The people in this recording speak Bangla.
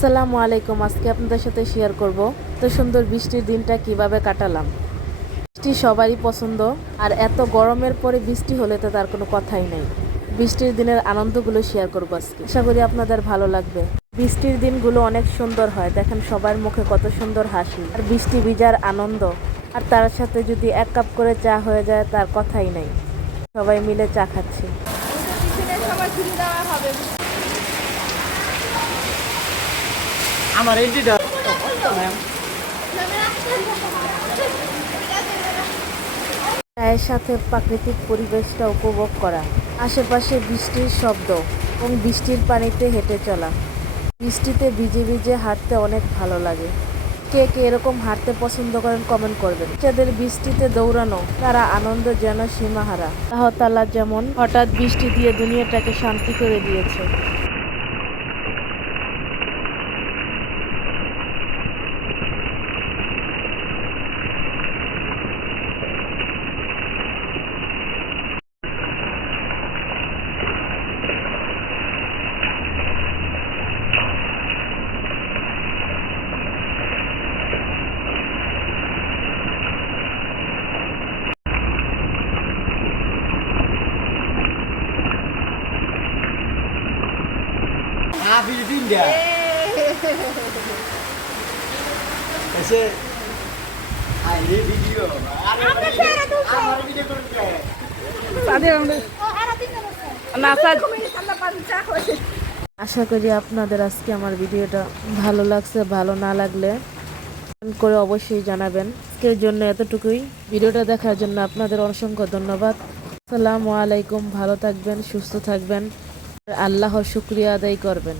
আসসালামু আলাইকুম, আজকে আপনাদের সাথে শেয়ার করব। এত সুন্দর বৃষ্টির দিনটা কীভাবে কাটালাম? বৃষ্টি সবারই পছন্দ, আর এত গরমের পরে বৃষ্টি হলে তো তার কোনো কথাই নেই। বৃষ্টির দিনের আনন্দগুলো শেয়ার করব আজকে। আশা করি আপনাদের ভালো লাগবে। বৃষ্টির দিনগুলো অনেক সুন্দর হয়। দেখেন সবার মুখে কত সুন্দর হাসি। আর বৃষ্টি ভিজার আনন্দ। আর তার সাথে যদি এক কাপ করে চা হয়ে যায়, তার কথাই নেই। সবাই মিলে চা খাচ্ছি। আমার চায়ের সাথে প্রাকৃতিক পরিবেশটা উপভোগ করা, আশেপাশে বৃষ্টির শব্দ এবং বৃষ্টির পানিতে হেঁটে চলা। বৃষ্টিতে ভিজে ভিজে হাঁটতে অনেক ভালো লাগে। কে কে এরকম হাঁটতে পছন্দ করেন কমেন্ট করবেন। যাদের বৃষ্টিতে দৌড়ানো, তারা আনন্দ যেন সীমাহারা। তাহতালা যেমন হঠাৎ বৃষ্টি দিয়ে দুনিয়াটাকে শান্তি করে দিয়েছে। Happy India. এসে আরে ভিডিও আরে আমার ভিডিও করুন আশা করি আপনাদের আজকে আমার ভিডিওটা ভালো লাগছে ভালো না লাগলে করে অবশ্যই জানাবেন। আজকের জন্য এতটুকুই। ভিডিওটা দেখার জন্য আপনাদের অসংখ্য ধন্যবাদ। আসসালামু আলাইকুম ভালো থাকবেন সুস্থ থাকবেন। আল্লাহর শুক্রিয়া আদায় করবেন।